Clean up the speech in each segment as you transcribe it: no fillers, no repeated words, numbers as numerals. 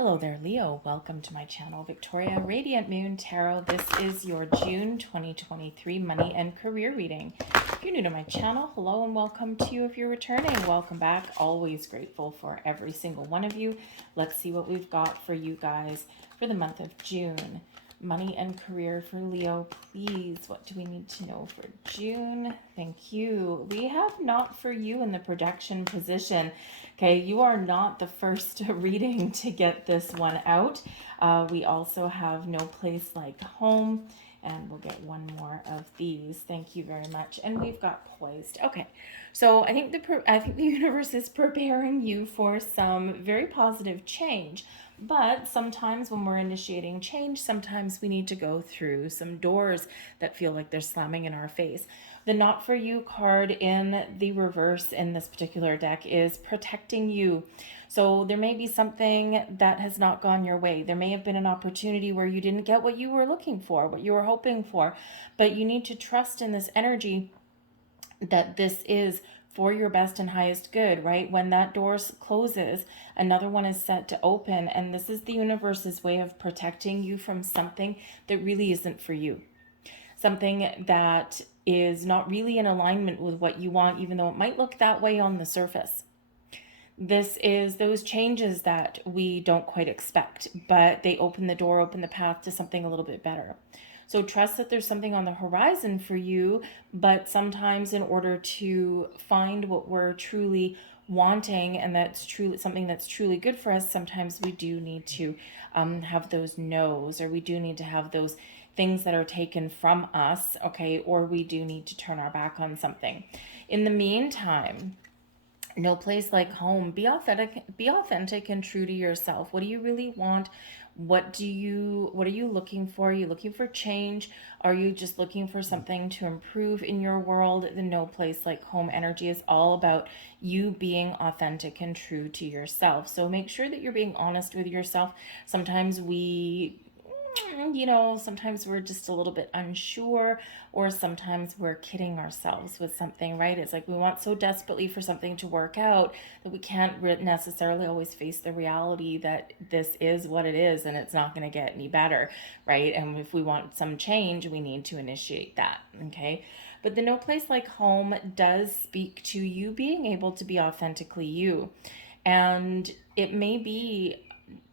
Hello there, Leo. Welcome to my channel, Victoria Radiant Moon Tarot. This is your June 2023 money and career reading. If you're new to my channel, hello and welcome to you. If you're returning, welcome back. Always grateful for every single one of you. Let's see what we've got for you guys for the month of June. Money and career for Leo, please. What do we need to know for June? Thank you. We have not for you in the projection position. Okay, you are not the first reading to get this one out. We also have no place like home, and we'll get one more of these. Thank you very much. And we've got poised. Okay, so I think the universe is preparing you for some very positive change. But sometimes when we're initiating change, sometimes we need to go through some doors that feel like they're slamming in our face. The Not For You card in the reverse in this particular deck is protecting you. So there may be something that has not gone your way. There may have been an opportunity where you didn't get what you were looking for, what you were hoping for. But you need to trust in this energy that this is for your best and highest good, right? When that door closes, another one is set to open. And this is the universe's way of protecting you from something that really isn't for you. Something that is not really in alignment with what you want, even though it might look that way on the surface. This is those changes that we don't quite expect, but they open the door, open the path to something a little bit better. So trust that there's something on the horizon for you, but sometimes in order to find what we're truly wanting and that's truly something that's truly good for us, sometimes we do need to have those no's, or we do need to have those things that are taken from us, okay, or we do need to turn our back on something. In the meantime, no place like home. Be authentic and true to yourself. What do you really want? What are you looking for? Are you looking for change? Are you just looking for something to improve in your world? The no place like home energy is all about you being authentic and true to yourself. So make sure that you're being honest with yourself. Sometimes sometimes we're just a little bit unsure, or sometimes we're kidding ourselves with something, right? It's like we want so desperately for something to work out that we can't necessarily always face the reality that this is what it is and it's not going to get any better, right? And if we want some change, we need to initiate that, okay? But the no place like home does speak to you being able to be authentically you. And it may be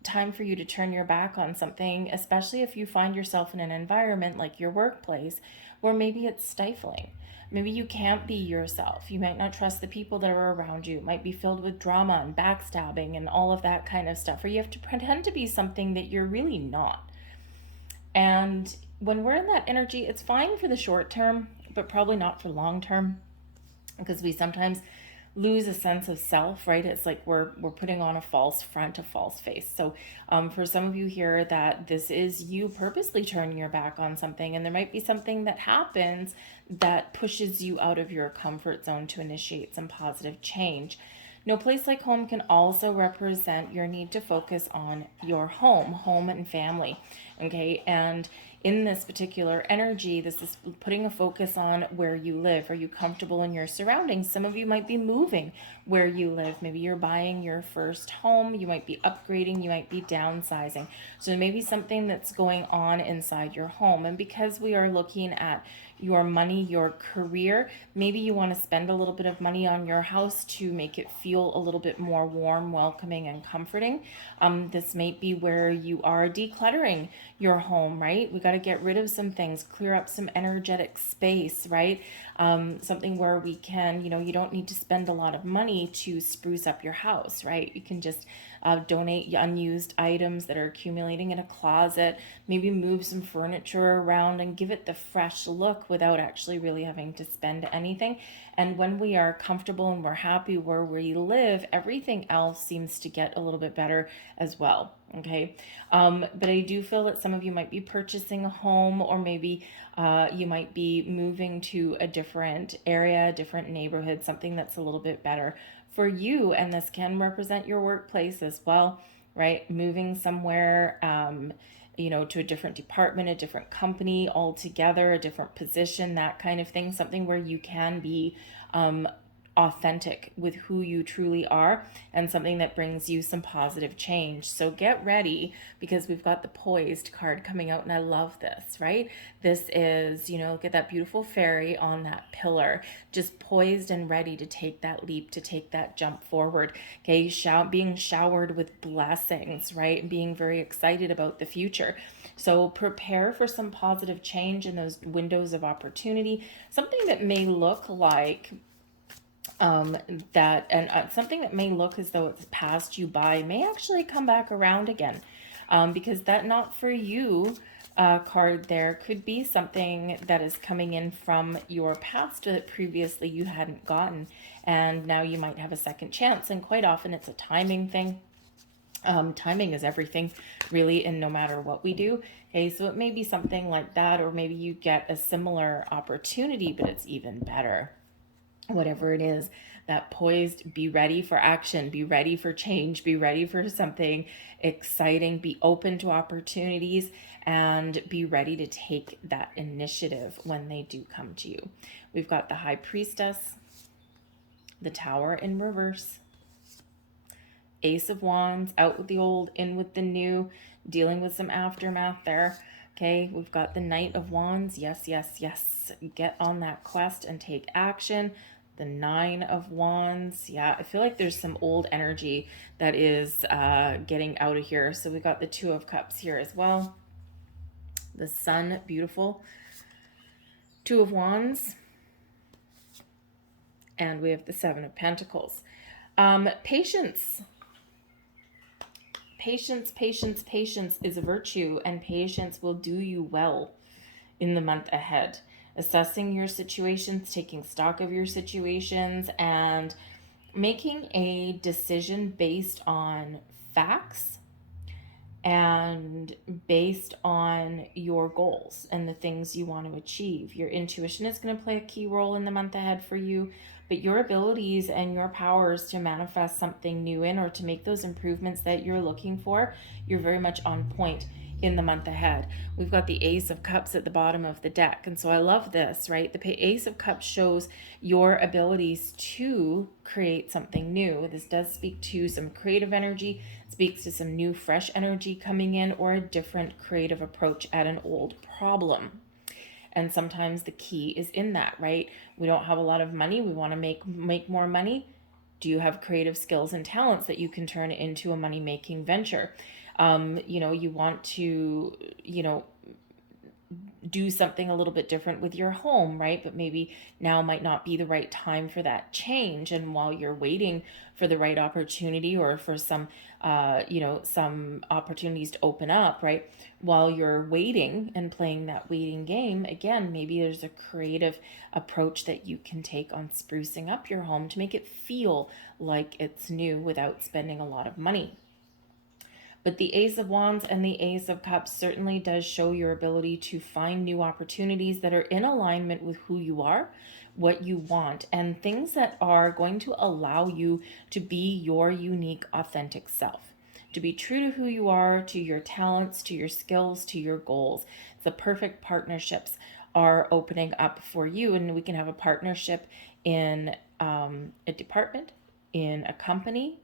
time for you to turn your back on something, especially if you find yourself in an environment like your workplace where maybe it's stifling. Maybe you can't be yourself. You might not trust the people that are around you. It might be filled with drama and backstabbing and all of that kind of stuff, or you have to pretend to be something that you're really not. And when we're in that energy, it's fine for the short term, but probably not for long term, because we sometimes lose a sense of self, right? It's like we're putting on a false front, a false face. So for some of you here, that this is you purposely turning your back on something, and there might be something that happens that pushes you out of your comfort zone to initiate some positive change. No place like home can also represent your need to focus on your home and family, okay? And in this particular energy, this is putting a focus on where you live. Are you comfortable in your surroundings? Some of you might be moving where you live. Maybe you're buying your first home. You might be upgrading. You might be downsizing. So there may be something that's going on inside your home. And because we are looking at your money, your career, maybe you want to spend a little bit of money on your house to make it feel a little bit more warm, welcoming, and comforting. This might be where you are decluttering your home, right? We got to get rid of some things, clear up some energetic space, right? Something where we can, you don't need to spend a lot of money to spruce up your house, right? You can just donate unused items that are accumulating in a closet, maybe move some furniture around and give it the fresh look without actually really having to spend anything. And when we are comfortable and we're happy where we live, everything else seems to get a little bit better as well. Okay. But I do feel that some of you might be purchasing a home, or maybe you might be moving to a different area, a different neighborhood, something that's a little bit better for you. And this can represent your workplace as well, right? Moving somewhere, to a different department, a different company altogether, a different position, that kind of thing, something where you can be authentic with who you truly are, and something that brings you some positive change. So get ready, because we've got the poised card coming out, and I love this, right? This is, look at that beautiful fairy on that pillar, just poised and ready to take that leap, to take that jump forward. Okay, being showered with blessings, right? Being very excited about the future. So prepare for some positive change in those windows of opportunity. Something that may look like something that may look as though it's passed you by may actually come back around again, because that not for you card there could be something that is coming in from your past that previously you hadn't gotten, and now you might have a second chance. And quite often it's a timing thing. Timing is everything, really, and no matter what we do. Okay, so it may be something like that, or maybe you get a similar opportunity, but it's even better. Whatever it is, that poised, be ready for action, be ready for change, be ready for something exciting, be open to opportunities, and be ready to take that initiative when they do come to you. We've got the High Priestess, the Tower in reverse, Ace of Wands, out with the old, in with the new, dealing with some aftermath there. Okay, we've got the Knight of Wands. Yes, yes, yes. Get on that quest and take action. The Nine of Wands. Yeah, I feel like there's some old energy that is getting out of here. So we got the Two of Cups here as well. The Sun, beautiful. Two of Wands. And we have the Seven of Pentacles. Patience. Patience, patience, patience is a virtue, and patience will do you well in the month ahead. Assessing your situations, taking stock of your situations, and making a decision based on facts and based on your goals and the things you want to achieve. Your intuition is going to play a key role in the month ahead for you, but your abilities and your powers to manifest something new in, or to make those improvements that you're looking for, you're very much on point in the month ahead. We've got the Ace of Cups at the bottom of the deck, and so I love this, right? The Ace of Cups shows your abilities to create something new. This does speak to some creative energy, speaks to some new fresh energy coming in, or a different creative approach at an old problem. And sometimes the key is in that, right? We don't have a lot of money, we want to make more money. Do you have creative skills and talents that you can turn into a money-making venture? You want to, do something a little bit different with your home, right? But maybe now might not be the right time for that change. And while you're waiting for the right opportunity, or for some opportunities to open up, right? While you're waiting and playing that waiting game, again, maybe there's a creative approach that you can take on sprucing up your home to make it feel like it's new without spending a lot of money. But the Ace of Wands and the Ace of Cups certainly does show your ability to find new opportunities that are in alignment with who you are, what you want, and things that are going to allow you to be your unique, authentic self, to be true to who you are, to your talents, to your skills, to your goals. The perfect partnerships are opening up for you, and we can have a partnership in a department, in a company,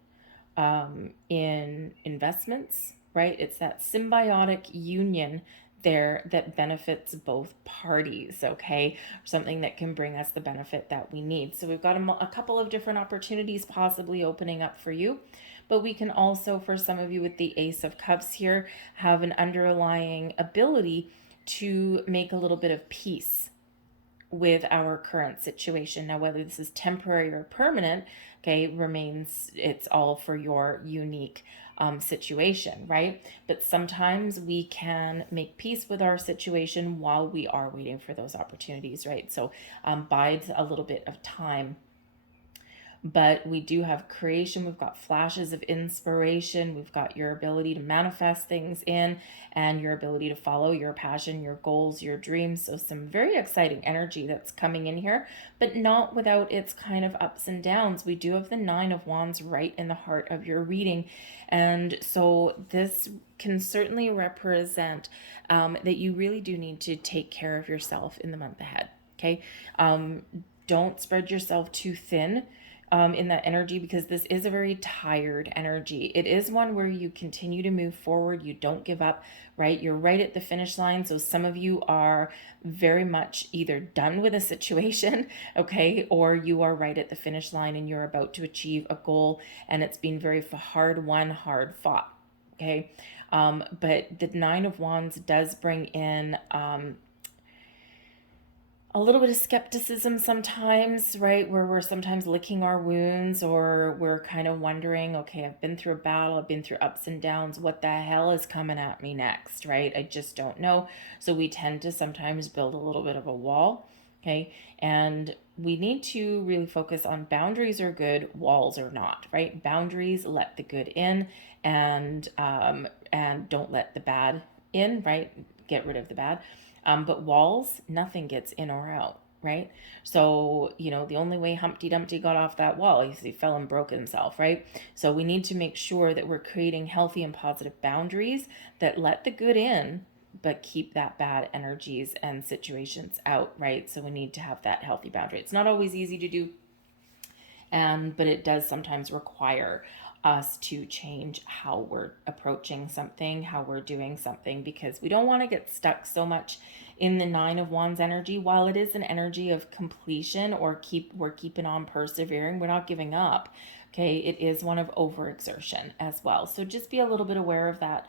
in investments, right? It's that symbiotic union there that benefits both parties, okay? Something that can bring us the benefit that we need. So we've got a couple of different opportunities possibly opening up for you, but we can also, for some of you with the Ace of Cups here, have an underlying ability to make a little bit of peace with our current situation. Now, whether this is temporary or permanent, okay, remains, it's all for your unique situation, right? But sometimes we can make peace with our situation while we are waiting for those opportunities, right? So bides a little bit of time. But we do have creation. We've got flashes of inspiration. We've got your ability to manifest things in, and your ability to follow your passion, your goals, your dreams. So some very exciting energy that's coming in here, but not without its kind of ups and downs. We do have the Nine of Wands right in the heart of your reading. And so this can certainly represent that you really do need to take care of yourself in the month ahead. Okay. don't spread yourself too thin in that energy, because this is a very tired energy. It is one where you continue to move forward. You don't give up, right? You're right at the finish line. So some of you are very much either done with a situation, okay, or you are right at the finish line and you're about to achieve a goal, and it's been very hard won, hard fought, okay? But the Nine of Wands does bring in a little bit of skepticism sometimes, right? Where we're sometimes licking our wounds, or we're kind of wondering, okay, I've been through a battle, I've been through ups and downs. What the hell is coming at me next, right? I just don't know. So we tend to sometimes build a little bit of a wall, okay? And we need to really focus on boundaries are good, walls are not, right? Boundaries let the good in, and don't let the bad in, right? Get rid of the bad. But walls, nothing gets in or out, right? So, the only way Humpty Dumpty got off that wall is he fell and broke himself, right? So we need to make sure that we're creating healthy and positive boundaries that let the good in, but keep that bad energies and situations out, right? So we need to have that healthy boundary. It's not always easy to do, but it does sometimes require us to change how we're approaching something, how we're doing something, because we don't want to get stuck so much in the Nine of Wands energy. While it is an energy of completion, or we're keeping on persevering, we're not giving up, okay, it is one of overexertion as well. So just be a little bit aware of that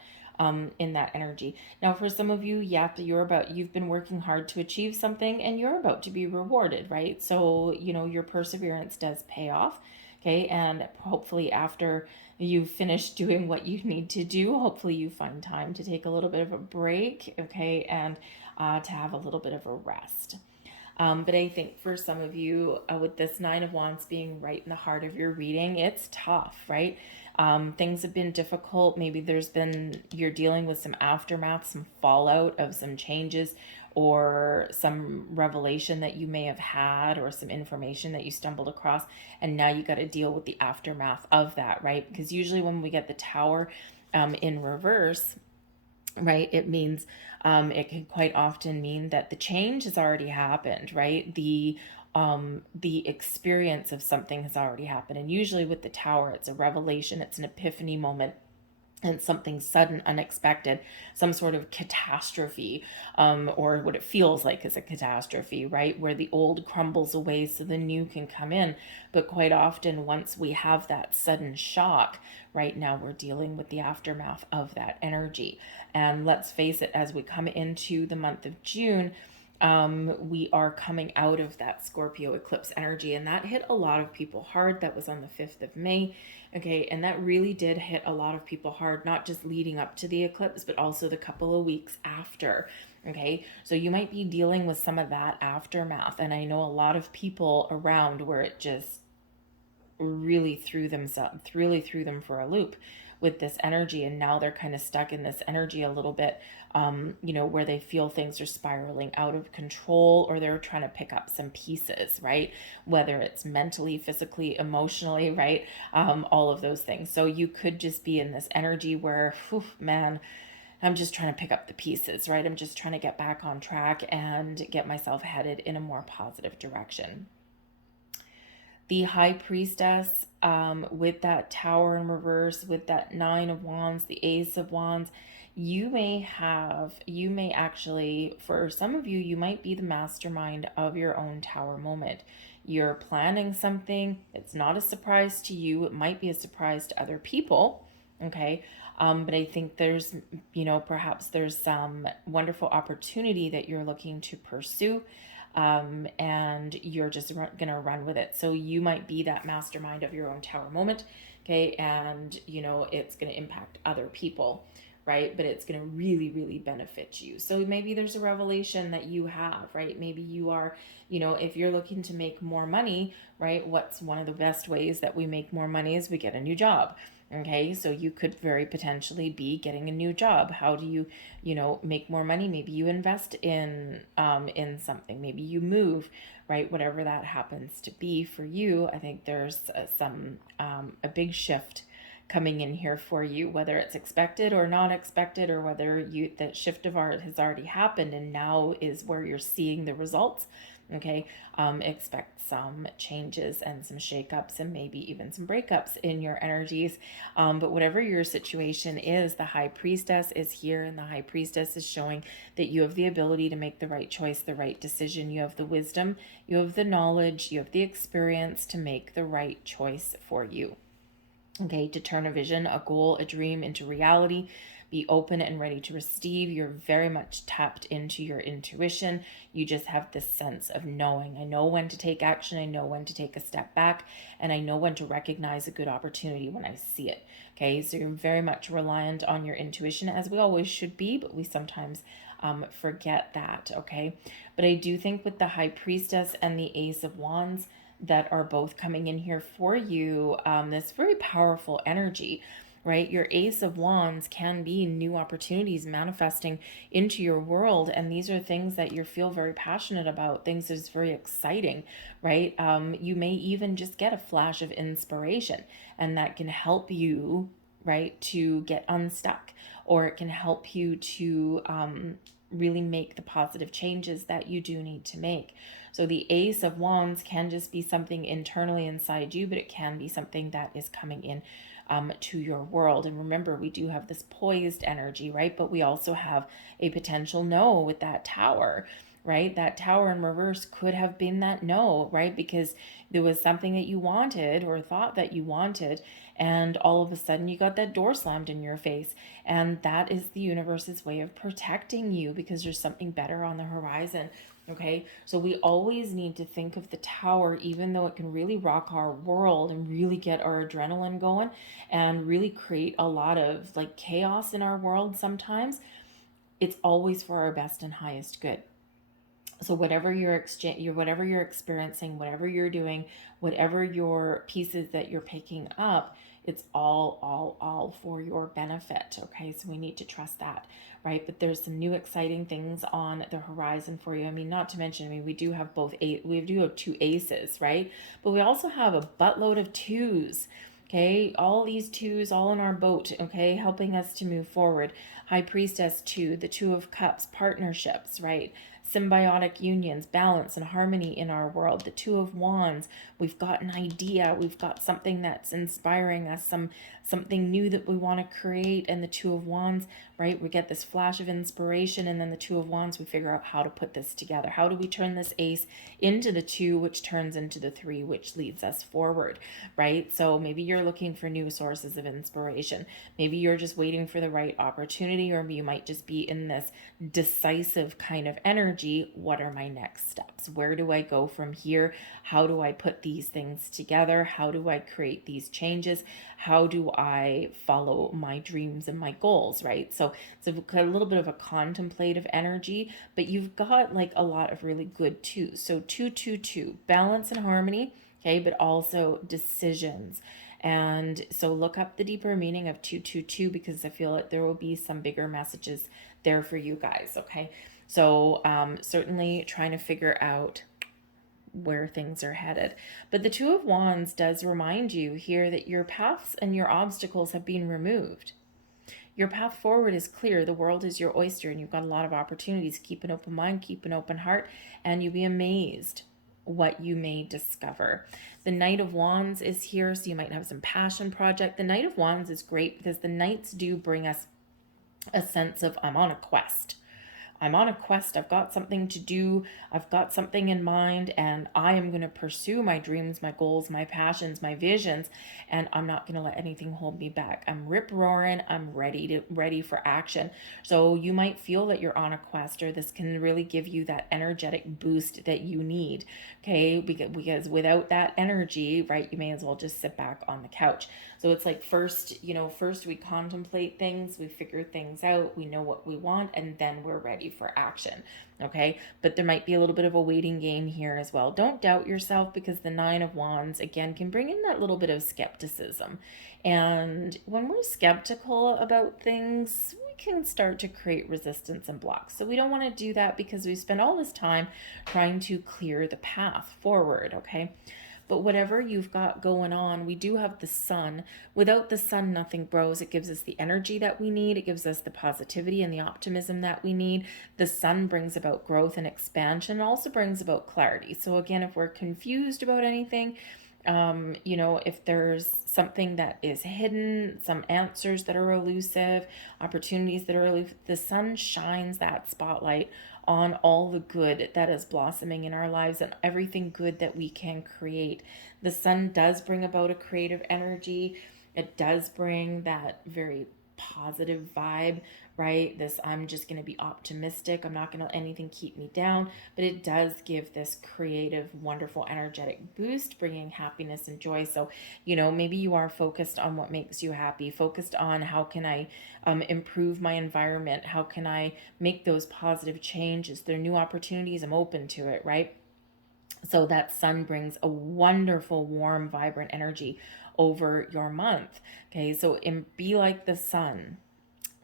in that energy. Now, for some of you, you've been working hard to achieve something and you're about to be rewarded, right? So, your perseverance does pay off. Okay, and hopefully after you finish doing what you need to do, hopefully you find time to take a little bit of a break, okay, and to have a little bit of a rest. But I think for some of you, with this Nine of Wands being right in the heart of your reading, it's tough, right? Things have been difficult. Maybe you're dealing with some aftermath, some fallout of some changes, or some revelation that you may have had, or some information that you stumbled across, and now you got to deal with the aftermath of that, right? Because usually when we get the Tower in reverse, right, it means it can quite often mean that the change has already happened, right? The experience of something has already happened, and usually with the Tower, it's a revelation, it's an epiphany moment, and something sudden, unexpected, some sort of catastrophe, or what it feels like is a catastrophe, right? Where the old crumbles away so the new can come in. But quite often, once we have that sudden shock, right now we're dealing with the aftermath of that energy. And let's face it, as we come into the month of June, we are coming out of that Scorpio eclipse energy, and that hit a lot of people hard. That was on the 5th of May. Okay, and that really did hit a lot of people hard, not just leading up to the eclipse, but also the couple of weeks after. Okay, so you might be dealing with some of that aftermath. And I know a lot of people around where it just really threw them for a loop with this energy, and now they're kind of stuck in this energy a little bit, where they feel things are spiraling out of control, or they're trying to pick up some pieces, right? Whether it's mentally, physically, emotionally, right? All of those things. So you could just be in this energy where, man, I'm just trying to pick up the pieces, right? I'm just trying to get back on track and get myself headed in a more positive direction. The High Priestess, with that Tower in reverse, with that Nine of Wands, the Ace of Wands, you may actually, for some of you, you might be the mastermind of your own Tower moment. You're planning something. It's not a surprise to you. It might be a surprise to other people, okay? But I think there's, perhaps there's some wonderful opportunity that you're looking to pursue, and you're just gonna run with it. So you might be that mastermind of your own Tower moment, okay? And it's gonna impact other people, right? But it's gonna really, really benefit you. So maybe there's a revelation that you have, right? Maybe you are, if you're looking to make more money, right? What's one of the best ways that we make more money is we get a new job. Okay, so you could very potentially be getting a new job. How do you, make more money? Maybe you invest in something. Maybe you move, right? Whatever that happens to be for you, I think there's a big shift coming in here for you, whether it's expected or not expected, or whether that shift of art has already happened and now is where you're seeing the results. Okay, expect some changes and some shakeups and maybe even some breakups in your energies. But whatever your situation is, the High Priestess is here, and the High Priestess is showing that you have the ability to make the right choice, the right decision. You have the wisdom, you have the knowledge, you have the experience to make the right choice for you. Okay, to turn a vision, a goal, a dream into reality. Be open and ready to receive. You're very much tapped into your intuition. You just have this sense of knowing. I know when to take action. I know when to take a step back. And I know when to recognize a good opportunity when I see it. Okay, so you're very much reliant on your intuition, as we always should be, but we sometimes forget that. Okay, but I do think with the High Priestess and the Ace of Wands, that are both coming in here for you, this very powerful energy, right? Your Ace of Wands can be new opportunities manifesting into your world, and these are things that you feel very passionate about, things that's very exciting, right? You may even just get a flash of inspiration, and that can help you, right, to get unstuck, or it can help you to really make the positive changes that you do need to make. So the Ace of Wands can just be something internally inside you, but it can be something that is coming in to your world. And remember, we do have this poised energy, right? But we also have a potential no with that Tower, right? That Tower in reverse could have been that no, right? Because there was something that you wanted or thought that you wanted, and all of a sudden you got that door slammed in your face. And that is the universe's way of protecting you, because there's something better on the horizon. Okay, so we always need to think of the Tower, even though it can really rock our world and really get our adrenaline going and really create a lot of like chaos in our world sometimes. It's always for our best and highest good. So whatever whatever you're experiencing, whatever you're doing, whatever your pieces that you're picking up, it's all for your benefit. Okay, so we need to trust that, right? But there's some new exciting things on the horizon for you. I mean, not to mention, I mean, we do have we do have two aces, right? But we also have a buttload of twos. Okay, all these twos all in our boat, okay, helping us to move forward. High Priestess 2, the Two of Cups, partnerships, right? Symbiotic unions, balance and harmony in our world. The Two of Wands, we've got an idea, we've got something that's inspiring us, something new that we want to create. And the Two of Wands, right, we get this flash of inspiration, and then the Two of Wands, we figure out how to put this together. How do we turn this ace into the two, which turns into the three, which leads us forward, right? So maybe you're looking for new sources of inspiration. Maybe you're just waiting for the right opportunity, or you might just be in this decisive kind of energy. What are my next steps? Where do I go from here? How do I put these things together? How do I create these changes? How do I follow my dreams and my goals, right? So it's a little bit of a contemplative energy, but you've got like a lot of really good twos. So 222, balance and harmony, okay, but also decisions. And so look up the deeper meaning of 222, because I feel like there will be some bigger messages there for you guys, okay? So certainly trying to figure out where things are headed. But the Two of Wands does remind you here that your paths and your obstacles have been removed. Your path forward is clear. The world is your oyster, and you've got a lot of opportunities. Keep an open mind, keep an open heart, and you'll be amazed what you may discover. The Knight of Wands is here, so you might have some passion project. The Knight of Wands is great because the Knights do bring us a sense of, I'm on a quest. I'm on a quest. I've got something to do. I've got something in mind, and I am going to pursue my dreams, my goals, my passions, my visions, and I'm not going to let anything hold me back. I'm rip roaring. I'm ready for action. So you might feel that you're on a quest, or this can really give you that energetic boost that you need. Okay, because without that energy, right, you may as well just sit back on the couch. So it's like first we contemplate things, we figure things out, we know what we want, and then we're ready for action. Okay, but there might be a little bit of a waiting game here as well. Don't doubt yourself, because the Nine of Wands again can bring in that little bit of skepticism. And when we're skeptical about things, we can start to create resistance and blocks. So we don't want to do that, because we spend all this time trying to clear the path forward. Okay, But whatever you've got going on, we do have the sun. Without the sun, nothing grows. It gives us the energy that we need. It gives us the positivity and the optimism that we need. The sun brings about growth and expansion. It also brings about clarity. So again, if we're confused about anything, if there's something that is hidden, some answers that are elusive, opportunities that are elusive, the sun shines that spotlight on all the good that is blossoming in our lives and everything good that we can create. The sun does bring about a creative energy. It does bring that very positive vibe, right? This, I'm just going to be optimistic. I'm not going to let anything keep me down. But it does give this creative, wonderful, energetic boost, bringing happiness and joy. So, maybe you are focused on what makes you happy, focused on how can I improve my environment? How can I make those positive changes? There are new opportunities. I'm open to it, right? So that sun brings a wonderful, warm, vibrant energy over your month. Okay, so be like the sun,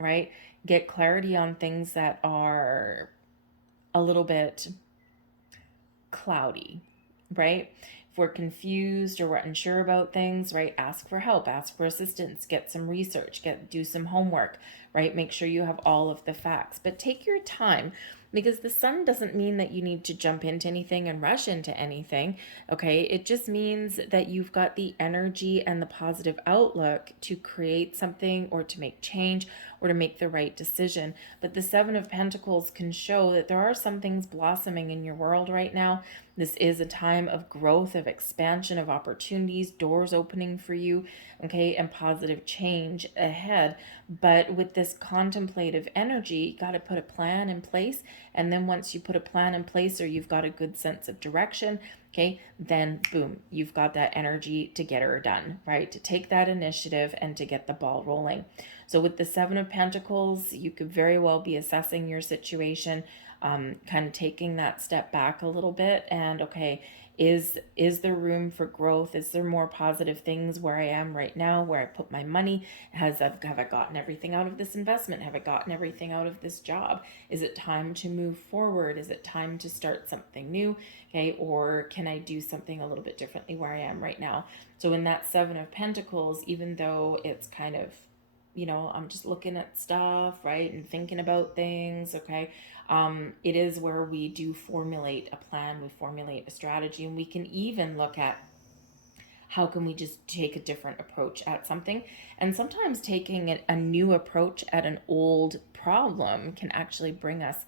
right? Get clarity on things that are a little bit cloudy, right? If we're confused or we're unsure about things, right? Ask for help, ask for assistance, get some research, do some homework, right? Make sure you have all of the facts, but take your time, because the sun doesn't mean that you need to jump into anything and rush into anything, okay? It just means that you've got the energy and the positive outlook to create something or to make change or to make the right decision. But the Seven of Pentacles can show that there are some things blossoming in your world right now. This is a time of growth, of expansion, of opportunities, doors opening for you, okay, and positive change ahead. But with this contemplative energy, you got to put a plan in place. And then once you put a plan in place, or you've got a good sense of direction, okay, then boom, you've got that energy to get her done, right? To take that initiative and to get the ball rolling. So with the Seven of Pentacles, you could very well be assessing your situation, kind of taking that step back a little bit, and okay, is there room for growth? Is there more positive things where I am right now, where I put my money? Have I gotten everything out of this investment? Have I gotten everything out of this job? Is it time to move forward? Is it time to start something new? Okay, or can I do something a little bit differently where I am right now? So in that Seven of Pentacles, even though it's kind of, I'm just looking at stuff, right, and thinking about things, okay, it is where we do formulate a plan, we formulate a strategy, and we can even look at how can we just take a different approach at something. And sometimes taking a new approach at an old problem can actually bring us,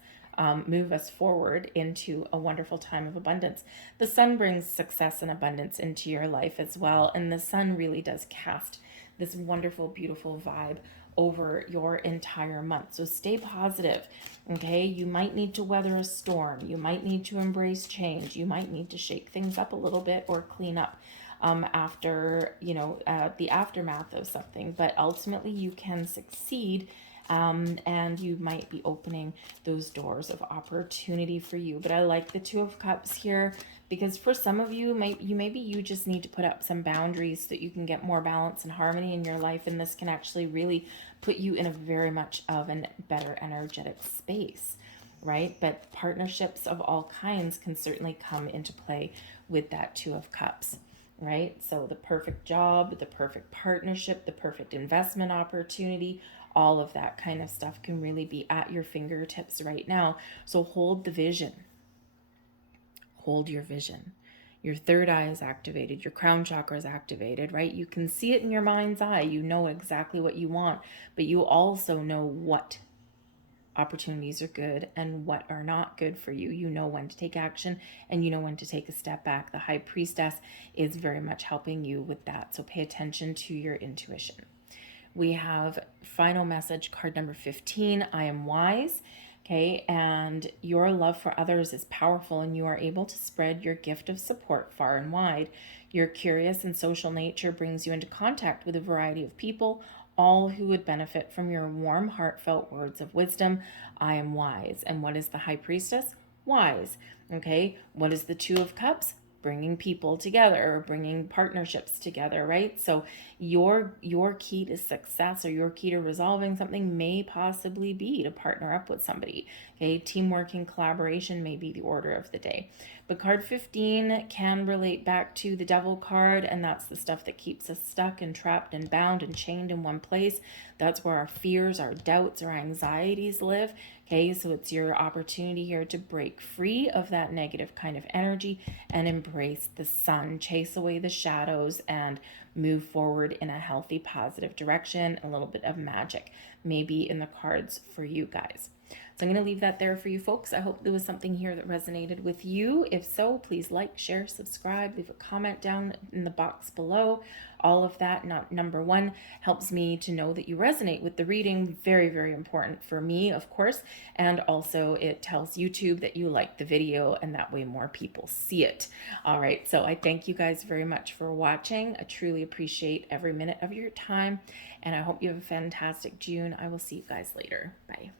move us forward into a wonderful time of abundance. The sun brings success and abundance into your life as well, and the sun really does cast this wonderful, beautiful vibe over your entire month. So stay positive, okay? You might need to weather a storm. You might need to embrace change. You might need to shake things up a little bit or clean up after, the aftermath of something. But ultimately, you can succeed, and you might be opening those doors of opportunity for you. But I like the Two of Cups here, because for some of you, maybe you just need to put up some boundaries so that you can get more balance and harmony in your life, and this can actually really put you in a very much of a better energetic space, right? But partnerships of all kinds can certainly come into play with that Two of Cups, right? So the perfect job, the perfect partnership, the perfect investment opportunity, all of that kind of stuff can really be at your fingertips right now. So hold the vision. Hold your vision. Your third eye is activated. Your crown chakra is activated, right? You can see it in your mind's eye. You know exactly what you want, but you also know what opportunities are good and what are not good for you. You know when to take action, and you know when to take a step back. The High Priestess is very much helping you with that. So pay attention to your intuition. We have final message, card number 15, I am wise. Okay, and your love for others is powerful, and you are able to spread your gift of support far and wide. Your curious and social nature brings you into contact with a variety of people, all who would benefit from your warm, heartfelt words of wisdom. I am wise. And what is the High Priestess? Wise. Okay, what is the Two of Cups? bringing people together or bringing partnerships together, right? So your key to success or your key to resolving something may possibly be to partner up with somebody. Okay, teamwork and collaboration may be the order of the day. But card 15 can relate back to the devil card, and that's the stuff that keeps us stuck and trapped and bound and chained in one place. That's where our fears, our doubts, our anxieties live. Okay, so it's your opportunity here to break free of that negative kind of energy and embrace the sun, chase away the shadows, and move forward in a healthy, positive direction. A little bit of magic maybe in the cards for you guys. So I'm going to leave that there for you folks. I hope there was something here that resonated with you. If so, please like, share, subscribe, leave a comment down in the box below. All of that, number one, helps me to know that you resonate with the reading. Very, very important for me, of course. And also it tells YouTube that you like the video, and that way more people see it. All right, so I thank you guys very much for watching. I truly appreciate every minute of your time, and I hope you have a fantastic June. I will see you guys later. Bye.